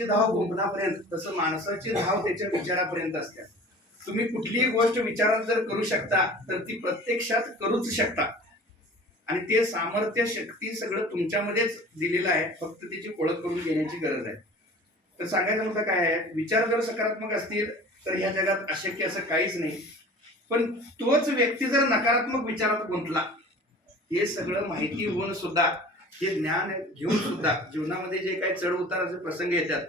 माणसाची धाव भुंकणापर्यंत तसं माणसाची धाव त्याच्या विचारापर्यंत असते. तुम्ही कुठलीही गोष्ट विचारात जर करू शकता तर ती प्रत्यक्षात करूच शकता. आणि ते सामर्थ्य शक्ती सगळं तुमच्यामध्येच दिलेलं आहे, फक्त त्याची ओळख करून घेण्याची गरज आहे. तर सांगायचं मुद्दा काय आहे, विचार जर सकारात्मक असतील तर ह्या जगात अशक्य असं काहीच नाही. पण तोच व्यक्ती जर नकारात्मक विचारात गुंतला, हे सगळं माहिती होऊन सुद्धा, हे ज्ञान घेऊन सुद्धा जीवनामध्ये जे काही चढ उताराचे प्रसंग येतात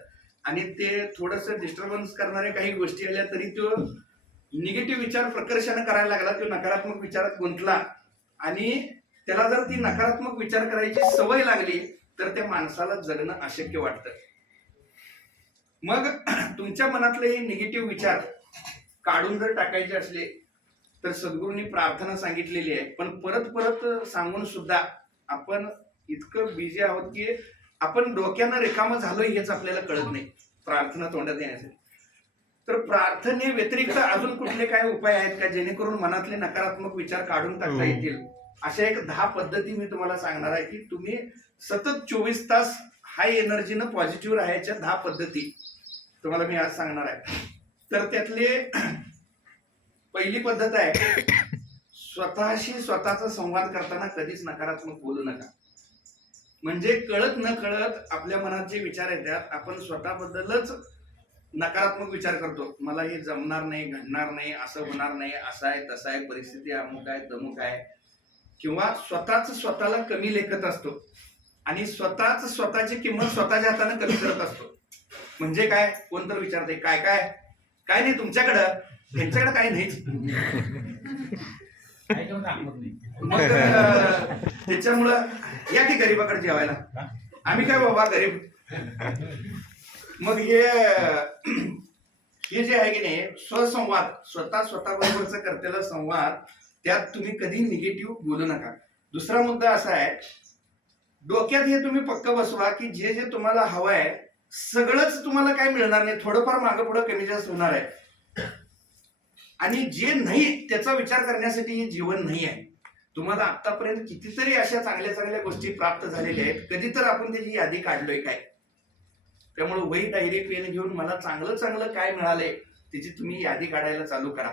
आणि ते थोडंसं डिस्टर्बन्स करणाऱ्या काही गोष्टी आल्या तरी तो निगेटिव्ह विचार प्रकर्षाने करायला लागला, तो नकारात्मक विचारात गुंतला आणि त्याला जर ती नकारात्मक विचार करायची सवय लागली तर त्या माणसाला जगणं अशक्य वाटतं. मग तुमच्या मनातले निगेटिव्ह विचार काढून जर टाकायचे असले तर सद्गुरूंनी प्रार्थना सांगितलेली आहे. पण परत परत सांगून सुद्धा आपण इतकं बिझी आहोत की आपण डोक्यानं रिकामं झालोय हेच आपल्याला कळत नाही प्रार्थना तोंडात येण्यासाठी. तर प्रार्थने व्यतिरिक्त अजून कुठले काय उपाय आहेत का जेणेकरून मनातले नकारात्मक विचार काढून टाकता येतील? अशा एक 10 पद्धती मी तुम्हाला सांगणार आहे की तुम्ही सतत 24 तास हाय एनर्जीनं पॉझिटिव्ह राहायच्या 10 पद्धती तुम्हाला मी आज सांगणार आहे. तर त्यातले पहिली पद्धत आहे, स्वतःशी स्वतःचा संवाद करताना कधीच नकारात्मक बोलू नका. म्हणजे कळत न कळत आपल्या मनात जे विचार येतात आपण स्वतःबद्दलच नकारात्मक विचार करतो. मला हे जमणार नाही, घडणार नाही, असं होणार नाही, असं आहे तसं आहे, परिस्थिती अमुक आहे तमुक आहे. किंवा स्वतःला कमी लेखत असतो आणि स्वतःची किंमत स्वतःच्या हाताने कमी करत असतो. म्हणजे काय, कोण तर विचारते काय काय काय नाही तुमच्याकडं, त्यांच्याकडे काय नाहीच. मग त्याच्यामुळं या की गरीबाकडे जेवायला, आम्ही काय बाबा गरीब. मग हे जे आहे की नाही स्वसंवाद, स्वतःबरोबरचा करतेला संवाद, त्यात तुम्ही कधी निगेटिव्ह बोलू नका. दुसरा मुद्दा असा आहे, डोक्यात हे तुम्ही पक्क बसवा की जे जे तुम्हाला हवं आहे सगळंच तुम्हाला काय मिळणार नाही, थोडंफार मागं पुढं कमी जास्त होणार आहे. आणि जे नाही त्याचा विचार करण्यासाठी हे जीवन नाही आहे. तुम्हाला आतापर्यंत कितीतरी अशा चांगल्या चांगल्या गोष्टी प्राप्त झालेल्या आहेत, कधी तर आपण त्याची यादी काढलोय काय? त्यामुळे वही डायरी पेन घेऊन मला चांगलं चांगलं काय मिळालंय त्याची तुम्ही यादी काढायला चालू करा.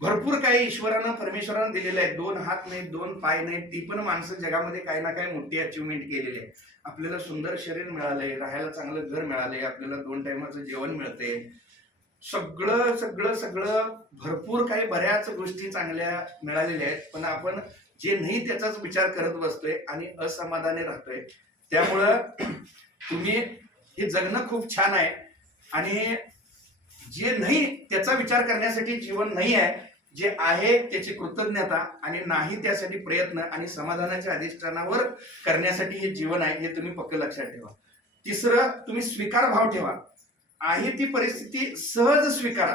भरपूर काही ईश्वरानं परमेश्वरानं दिलेलं आहे. 2 हात नाहीत, 2 पाय नाहीत, ती पण माणसं जगामध्ये काही ना काही मोठी अचिव्हमेंट केलेली आहे. आपल्याला सुंदर शरीर मिळालंय, राहायला चांगलं घर मिळालंय, आपल्याला 2 टायमाचं जेवण मिळते, सगळं सगळं सगळं भरपूर काही बऱ्याच गोष्टी चांगल्या मिळालेल्या आहेत. पण आपण जे नाही त्याचाच विचार करत बसतोय आणि असमाधानी राहतोय. त्यामुळं तुम्ही हे जगणं खूप छान आहे आणि जे नाही त्याचा विचार करण्यासाठी जीवन नाही आहे. जे आहे त्याची कृतज्ञता आणि नाही त्यासाठी प्रयत्न आणि समाधानाच्या अधिष्ठानावर करण्यासाठी हे जीवन आहे, हे तुम्ही पक्क लक्षात ठेवा. तिसरं, तुम्ही स्वीकार भाव ठेवा. आहे ती परिस्थिती सहज स्वीकारा.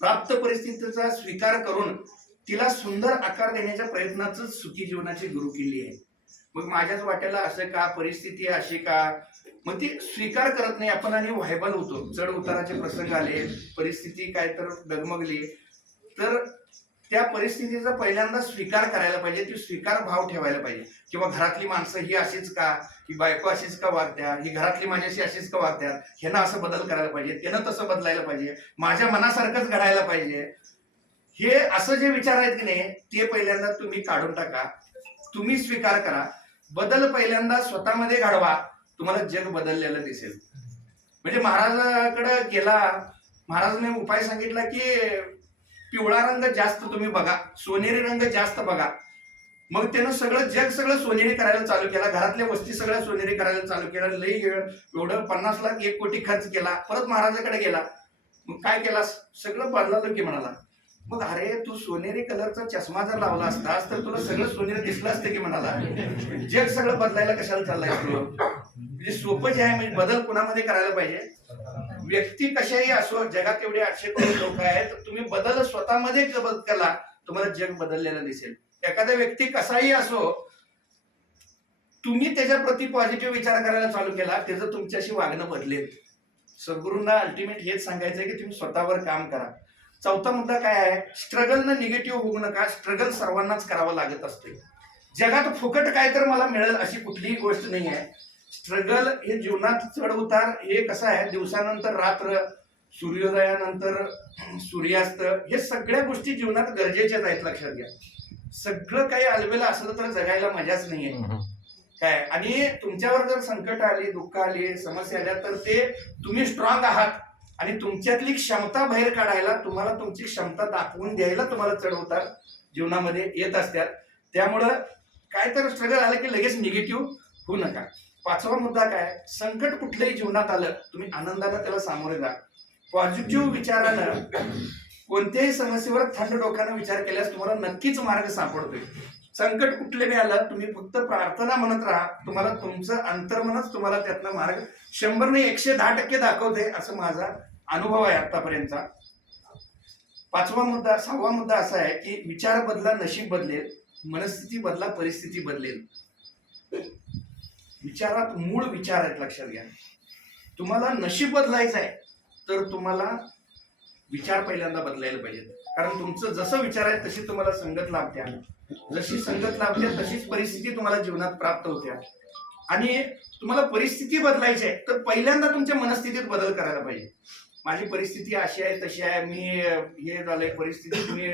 प्राप्त परिस्थितीचा स्वीकार करून तिला सुंदर आकार देण्याच्या प्रयत्नाच सुखी जीवनाची गुरुकिल्ली आहे. मग माझ्याच वाट्याला असं का, परिस्थिती अशी का, मग ती स्वीकार करत नाही आपण आणि व्हायबल होतो. चढ उताराचे प्रसंग आले, परिस्थिती काय तर डगमगली, तर त्या परिस्थितीचा पहिल्यांदा स्वीकार करायला पाहिजे, ती स्वीकार भाव ठेवायला पाहिजे. किंवा घरातली माणसं ही अशीच का, ही बायको अशीच का वागत्या, ही घरातली माझ्याशी अशीच का वागत्या, ह्यानं असं बदल करायला पाहिजे, त्यानं तसं बदलायला पाहिजे, माझ्या मनासारखंच घडायला पाहिजे. हे असं जे विचार आहेत की नाही ते पहिल्यांदा तुम्ही काढून टाका. तुम्ही स्वीकार करा. बदल पहिल्यांदा स्वतःमध्ये घडवा, तुम्हाला जग बदललेलं दिसेल. म्हणजे महाराजाकडे गेला, महाराजांनी उपाय सांगितला की पिवळा रंग जास्त तुम्ही बघा, सोनेरी रंग जास्त बघा. मग त्यानं सगळं जग सगळं सोनेरी करायला चालू केला, घरातल्या वस्ती सगळ्या सोनेरी करायला चालू केला. लई एवढं 50 लाख 1 कोटी खर्च केला. परत महाराजाकडे गेला, मग काय केला, सगळं बदललं की म्हणाला. मग अरे तू सोनेरी कलरचा चष्मा जर लावला असतास तर तुला सगळं सोनेरी दिसलं असतं की म्हणाला. जग सगळं बदलायला कशाला चाललाय तुला? म्हणजे सोपं जे आहे, म्हणजे बदल कुणामध्ये करायला पाहिजे. व्यक्ती कशाही असो, जगात एवढे 800 करोड लोक आहेत, तुम्ही बदल स्वतःमध्ये केला, तुम्हाला जग बदललेलं दिसेल. एखादा व्यक्ती कसाही असो, तुम्ही त्याच्या प्रति पॉझिटिव्ह विचार करायला चालू केला, त्याचं तुमच्याशी वागणं बदलेल. सद्गुरूंना अल्टिमेट हेच सांगायचंय की तुम्ही स्वतःवर काम करा. चौथा मुद्दा काय आहे, स्ट्रगलनं निगेटिव्ह होऊ नका. स्ट्रगल सर्वांनाच करावं लागत असते. जगात फुकट काय तर मला मिळेल अशी कुठलीही गोष्ट नाही आहे. स्ट्रगल हे जीवनात चढ उतार हे कसं आहे, दिवसानंतर रात्र, सूर्योदयानंतर सूर्यास्त, हे सगळ्या गोष्टी जीवनात गरजेच्याच आहेत, लक्षात घ्या. सगळं काही अलबेला असलं तर जगायला मजाच नाहीये काय. आणि तुमच्यावर जर संकट आली, दुःख आली, समस्या आल्या, तर ते तुम्ही स्ट्रॉंग आहात आणि तुमच्यातली क्षमता बाहेर काढायला, तुम्हाला तुमची क्षमता दाखवून द्यायला तुम्हाला चढ उतार जीवनामध्ये येत असतात. त्यामुळं काय तर स्ट्रगल आलं की लगेच निगेटिव्ह होऊ नका. 5वा मुद्दा काय, संकट कुठल्याही जीवनात आलं तुम्ही आनंदानं त्याला सामोरे जा. पॉझिटिव्ह विचारानं कोणत्याही समस्येवर थंड डोक्यानं विचार केल्यास तुम्हाला नक्कीच मार्ग सापडतोय. संकट कुठलेही आलं तुम्ही फक्त प्रार्थना म्हणत राहा, तुम्हाला तुमचं अंतर्मनच तुम्हाला त्यातला मार्ग 100 नाही 110% दाखवते, असं माझा अनुभव आहे आतापर्यंतचा. 6वा मुद्दा असा आहे की विचार बदला नशीब बदलेल, मनस्थिती बदला परिस्थिती बदलेल. विचारात मूळ विचार आहेत, लक्षात घ्या. तुम्हाला नशीब बदलायचं आहे तर तुम्हाला विचार पहिल्यांदा बदलायला पाहिजेत. कारण तुमचं जसं विचार आहे तशी तुम्हाला संगत लाभत्या, जशी संगत लाभते तशीच परिस्थिती तुम्हाला जीवनात प्राप्त होत्या. आणि तुम्हाला परिस्थिती बदलायची आहे तर पहिल्यांदा तुमच्या मनस्थितीत बदल करायला पाहिजे. माझी परिस्थिती अशी आहे तशी आहे, मी हे झालंय परिस्थिती, तुम्ही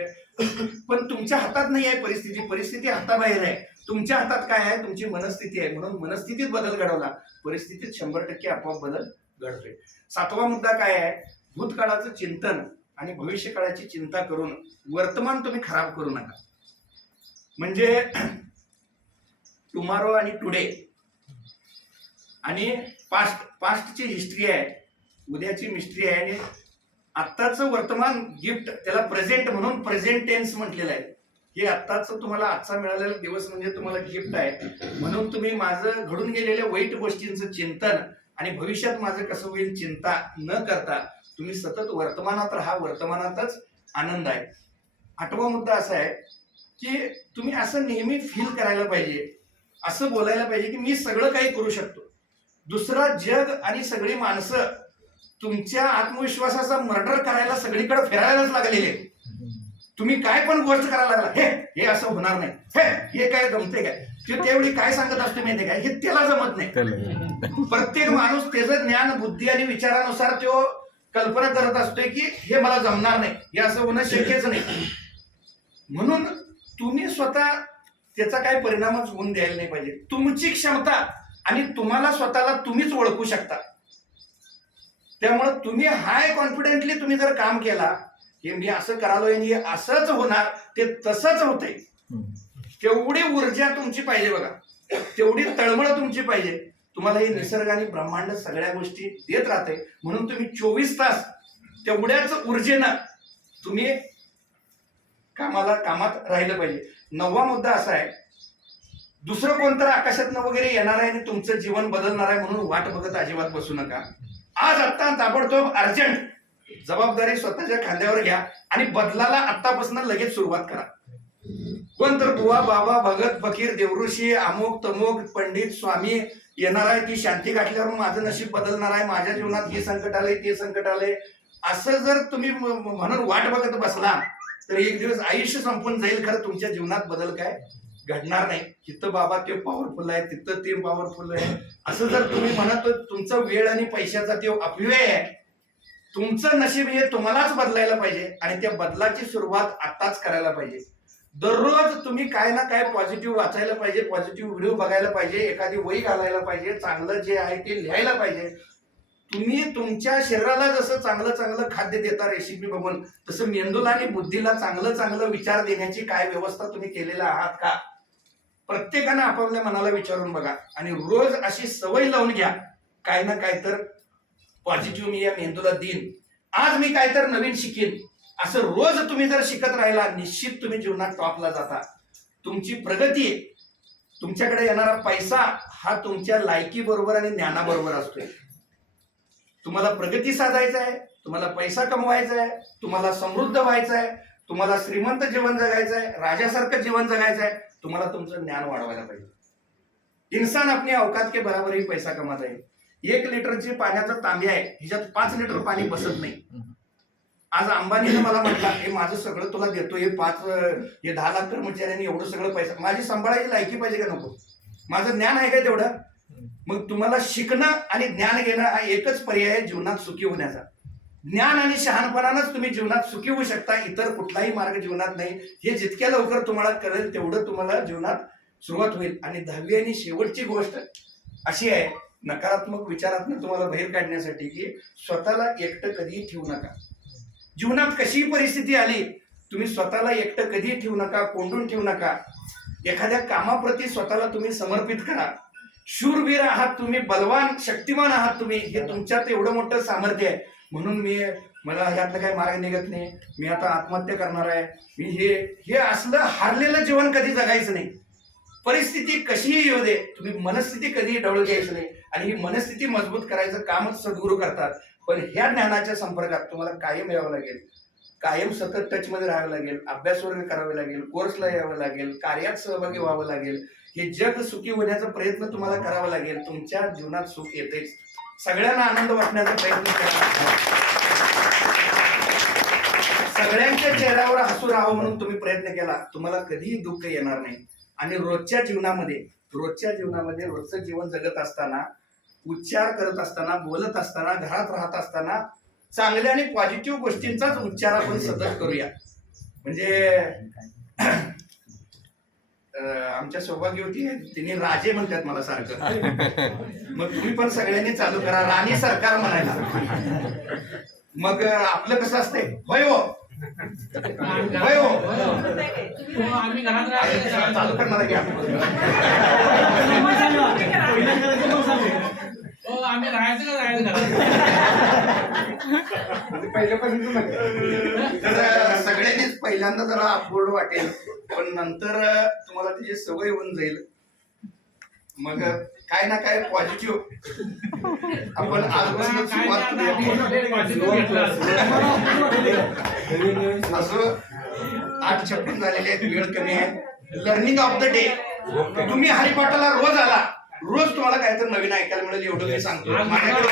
पण तुमच्या हातात नाही आहे परिस्थिती, परिस्थिती हाताबाहेर आहे. तुमच्या हातात काय आहे, तुमची मनस्थिती आहे. म्हणून मनस्थितीत बदल घडवला, परिस्थितीत 100% आपोआप बदल घडतोय. 7वा मुद्दा काय आहे, भूतकाळाचं चिंतन आणि भविष्यकाळाची चिंता करून वर्तमान तुम्ही खराब करू नका. म्हणजे टुमारो आणि टुडे आणि पास्टची हिस्ट्री आहे, उद्याची मिस्ट्री आहे, आणि आत्ताचं वर्तमान गिफ्ट, त्याला प्रेझेंट म्हणून प्रेझेंट टेन्स म्हटलेलं आहे. हे आत्ताच तुम्हाला आजचा मिळालेला दिवस म्हणजे तुम्हाला गिफ्ट आहे. म्हणून तुम्ही माझं घडून गेलेल्या वाईट गोष्टींचं चिंतन आणि भविष्यात माझं कसं होईल चिंता न करता तुम्ही सतत वर्तमानात राहा, वर्तमानातच आनंद आहे. 8वा मुद्दा असा आहे की तुम्ही असं नेहमी फील करायला पाहिजे, असं बोलायला पाहिजे की मी सगळं काही करू शकतो. दुसरा जग आणि सगळी माणसं तुमच्या आत्मविश्वासाचा मर्डर करायला सगळीकडे फिरायलाच लागलेले. तुम्ही काय पण गोष्ट करायला लागला, हे असं होणार नाही, हे काय जमते काय, ते त्यावेळी काय सांगत असतो माहिती काय, हे त्याला जमत नाही. प्रत्येक माणूस त्याचं ज्ञान, बुद्धी आणि विचारानुसार तो कल्पना करत असतोय की हे मला जमणार नाही, हे असं होणं शक्यच नाही. म्हणून तुम्ही स्वतः त्याचा काही परिणामच होऊन द्यायला नाही पाहिजे. तुमची क्षमता आणि तुम्हाला स्वतःला तुम्हीच ओळखू शकता. त्यामुळे तुम्ही हाय कॉन्फिडेंटली तुम्ही जर काम केला, हे मी असं करालोय आणि असंच होणार, ते तसंच होतंय. तेवढी ऊर्जा तुमची पाहिजे बघा, तेवढी तळमळ तुमची पाहिजे. तुम्हाला हे निसर्ग आणि ब्रह्मांड सगळ्या गोष्टी देत राहते. म्हणून तुम्ही 24 तास तेवढ्याच ऊर्जेनं तुम्ही कामात राहिलं पाहिजे. 9वा मुद्दा असा आहे, दुसरं कोणतं आकाशातनं वगैरे येणार आहे आणि तुमचं जीवन बदलणार आहे म्हणून वाट बघत अजिबात बसू नका. आज आत्ता ताबडतोब अर्जंट जबाबदारी स्वतःच्या खांद्यावर घ्या आणि बदलाला आत्तापासून लगेच सुरुवात करा. कोण तर बुवा, बाबा, भगत, फकीर, देवऋषी, अमुक तमुक, पंडित, स्वामी येणार आहे, ती शांती गाठल्यावर माझं नशीब बदलणार आहे, माझ्या जीवनात हे संकट आलंय, ते संकट आलंय, असं जर तुम्ही म्हणून वाट बघत बसला तर एक दिवस आयुष्य संपून जाईल. खरं तुमच्या जीवनात बदल काय घडणार नाही. तिथं बाबा ते पॉवरफुल आहे, तिथं ते पॉवरफुल आहे, असं जर तुम्ही म्हणत, तुमचा वेळ आणि पैशाचा ते अपव्यय आहे. तुमचं नशीब हे तुम्हालाच बदलायला पाहिजे आणि त्या बदलाची सुरुवात आताच करायला पाहिजे. दररोज तुम्ही काय ना काय पॉझिटिव्ह वाचायला पाहिजे, पॉझिटिव्ह व्हिडिओ बघायला पाहिजे, एखादी वही घालायला पाहिजे, चांगलं जे आहे ते लिहायला पाहिजे. तुम्ही तुमच्या शरीराला जसं चांगलं खाद्य देता रेसिपी बघून, तसं मेंदूला आणि बुद्धीला चांगलं विचार देण्याची काय व्यवस्था तुम्ही केलेला आहात का? प्रत्येकानं आपापल्या मनाला विचारून बघा आणि रोज अशी सवय लावून घ्या, काय ना काय तर पॉझिटिव्ह मी या मेंदूला देईन, आज मी काय तर नवीन शिकेन. असं रोज तुम्ही जर शिकत राहिला, निश्चित तुम्ही जीवनात टॉपला जाता. तुमची प्रगती, तुमच्याकडे येणारा पैसा हा तुमच्या लायकी बरोबर आणि ज्ञानाबरोबर असतोय. तुम्हाला प्रगती साधायचा आहे, तुम्हाला पैसा कमवायचा आहे, तुम्हाला समृद्ध व्हायचं आहे, तुम्हाला श्रीमंत जीवन जगायचं आहे, राजासारखं जीवन जगायचं आहे, तुम्हाला तुमचं ज्ञान वाढवायला पाहिजे. इंसान अपनी औकात के बराबर ही पैसा कमाता है. 1 लिटरची पाण्याचा तांब्या आहे, ह्याच्यात 5 लिटर पाणी बसत नाही. आज अंबानीने मला म्हटलं, हे माझं सगळं तुला देतो, हे 10 लाख कर्मचाऱ्यांनी एवढं सगळं पैसा, माझी सांभाळायची लायकी पाहिजे का नको? माझं ज्ञान आहे का तेवढं? मग तुम्हाला शिकणं आणि ज्ञान घेणं हा एकच पर्याय आहे जीवनात सुखी होण्याचा. ज्ञान आणि शहाणपणानंच तुम्ही जीवनात सुखी होऊ शकता, इतर कुठलाही मार्ग जीवनात नाही. हे जितक्या लवकर तुम्हाला कळेल तेवढं तुम्हाला जीवनात सुरुवात होईल. आणि 10वी आणि शेवटची गोष्ट अशी आहे नकारात्मक विचारातून तुम्हाला बाहेर काढण्यासाठी की स्वतःला एकटं कधीही ठेवू नका. जीवनात कशीही परिस्थिती आली तुम्ही स्वतःला एकटं कधीही ठेवू नका, कोंडून ठेवू नका. एखाद्या कामाप्रती स्वतःला तुम्ही समर्पित करा. शूरवीर आहात तुम्ही, बलवान शक्तिमान आहात तुम्ही, हे तुमच्यात एवढं मोठं सामर्थ्य आहे. म्हणून मला ह्यातलं काही मार्ग निघत नाही, मी आता आत्महत्या करणार आहे, मी हे असलं हारलेलं जीवन कधी जगायचं नाही. परिस्थिती कशीही येऊ दे, तुम्ही मनस्थिती कधीही डवळू द्यायचं नाही. आणि ही मनस्थिती मजबूत करायचं कामच सद्गुरू करतात. पण ह्या ज्ञानाच्या संपर्कात तुम्हाला कायम यावं लागेल, कायम सतत टच मध्ये राहावं लागेल, अभ्यास वगैरे करावे लागेल, कोर्सला यावं लागेल, कार्यात सहभागी व्हावं लागेल. हे जग सुखी होण्याचा प्रयत्न तुम्हाला करावा लागेल. तुमच्या जीवनात सुख येतेच. सगळ्यांना आनंद वाटण्याचा प्रयत्न करा, सगळ्यांच्या चेहऱ्यावर हसू राहावं म्हणून तुम्ही प्रयत्न केला, तुम्हाला कधीही दुःख येणार नाही. आणि रोजच्या जीवनामध्ये रोजचं जीवन जगत असताना, उच्चार करत असताना, बोलत असताना, घरात राहत असताना चांगल्या आणि पॉझिटिव्ह गोष्टींचाच उच्चार आपण सतत करूया. म्हणजे आमच्या सौभाग्यवती तिने राजे म्हणतात मला सारखं. मग तुम्ही पण सगळ्यांनी चालू करा राणी सरकार म्हणायला. मग आपलं कसं असते, होय हो होय हो, चालू करणार की आम्ही राहायचं का राहायचं सगळ्यांनीच पहिल्यांदा जरा अफोर्ड वाटेल, पण नंतर तुम्हाला त्याची सवय होऊन जाईल. मग काय ना काय पॉझिटिव्ह आपण आजपासून सुरुवात करूया. असं 8 चॅप्टर झालेले आहेत, वेळ कमी आहे. लर्निंग ऑफ द डे, तुम्ही हरिपाठाला रोज आला, रोज तुम्हाला काहीतरी नवीन ऐकायला मिळेल एवढं मी सांगतो. माझ्याकडे